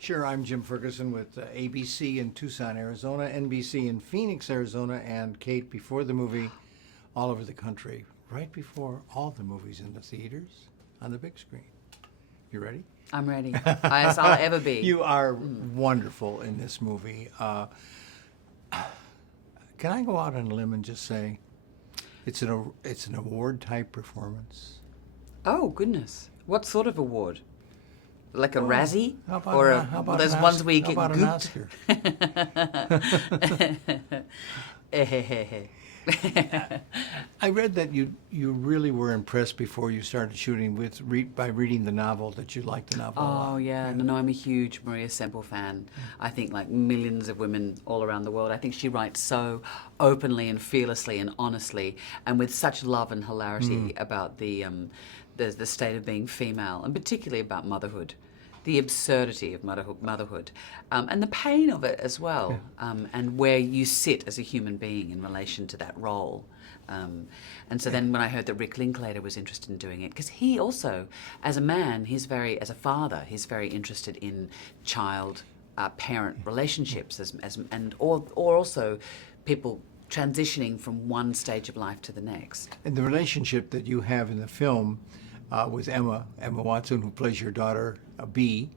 Sure, I'm Jim Ferguson with ABC in Tucson, Arizona, NBC in Phoenix, Arizona, and Cate before the movie all over the country, right before all the movies in the theaters on the big screen. You ready? I'm ready, as I'll ever be. You are wonderful in this movie. Can I go out on a limb and just say it's an award-type performance? Oh, goodness. What sort of award? Like a Razzie? How about Or how about those an ones Oscar? where you How get about gooped? I read that you really were impressed before you started shooting by reading the novel, that you liked the novel a lot. Oh, yeah. No, I'm a huge Maria Semple fan. I think like millions of women all around the world. I think she writes so openly and fearlessly and honestly and with such love and hilarity about the state of being female, and particularly about motherhood. The absurdity of motherhood, and the pain of it as well, and where you sit as a human being in relation to that role. And so then when I heard that Rick Linklater was interested in doing it, because he also, as a man, as a father, he's very interested in child-parent relationships, or also people transitioning from one stage of life to the next. And the relationship that you have in the film with Emma Watson, who plays your daughter, Bee,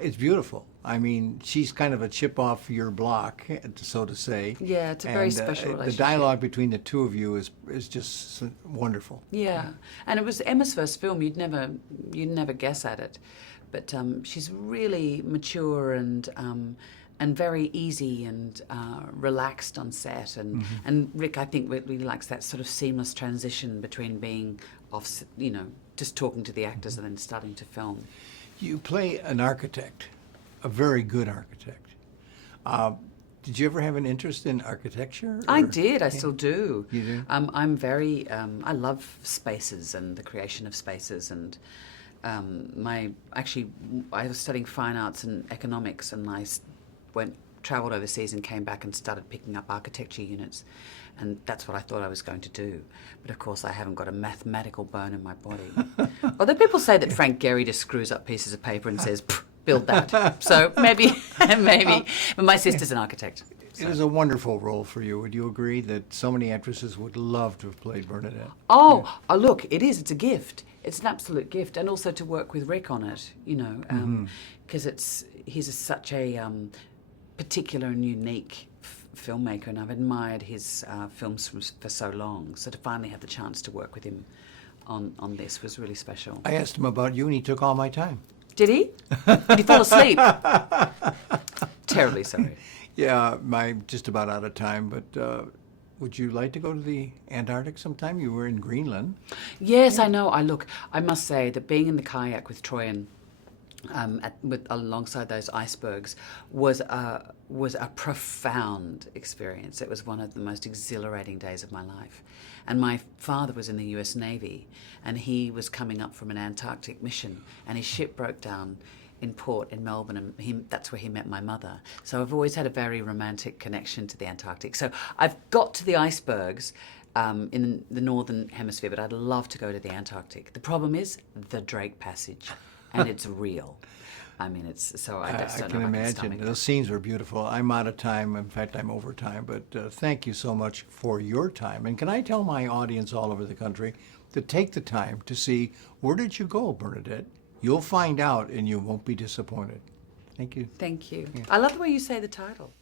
it's beautiful. I mean, she's kind of a chip off your block, so to say. Yeah, it's a very special The relationship. dialogue between the two of you is just wonderful. Yeah, and it was Emma's first film. You'd never guess at it, but she's really mature and very easy and relaxed on set. And Rick, I think, really likes that sort of seamless transition between being off, just talking to the actors and then starting to film. You play an architect, a very good architect. Did you ever have an interest in architecture? I did. I still do. You do? I'm very. I love spaces and the creation of spaces, and I was studying fine arts and economics, and I travelled overseas and came back and started picking up architecture units, and that's what I thought I was going to do. But of course I haven't got a mathematical bone in my body. Although people say that Frank Gehry just screws up pieces of paper and says, build that. So maybe. But my sister's an architect. It was a wonderful role for you. Would you agree that so many actresses would love to have played Bernadette? Look, it is. It's a gift. It's an absolute gift. And also to work with Rick on it, because he's such a particular and unique filmmaker, and I've admired his films for so long. So to finally have the chance to work with him on this was really special. I asked him about you, and he took all my time. Did he? Did he fall asleep? Terribly sorry. Yeah, I'm just about out of time, but would you like to go to the Antarctic sometime? You were in Greenland. Yes, I know. I must say that being in the kayak with Troyan, alongside those icebergs, was a profound experience. It was one of the most exhilarating days of my life. And my father was in the US Navy, and he was coming up from an Antarctic mission, and his ship broke down in port in Melbourne, and that's where he met my mother. So I've always had a very romantic connection to the Antarctic. So I've got to the icebergs in the northern hemisphere, but I'd love to go to the Antarctic. The problem is the Drake Passage, and it's real. I mean, I just don't know if I can imagine. stomach Those that. scenes were beautiful. I'm out of time. In fact, I'm over time. But thank you so much for your time. And can I tell my audience all over the country to take the time to see, where did you go, Bernadette? You'll find out, and you won't be disappointed. Thank you. Thank you. I love the way you say the title.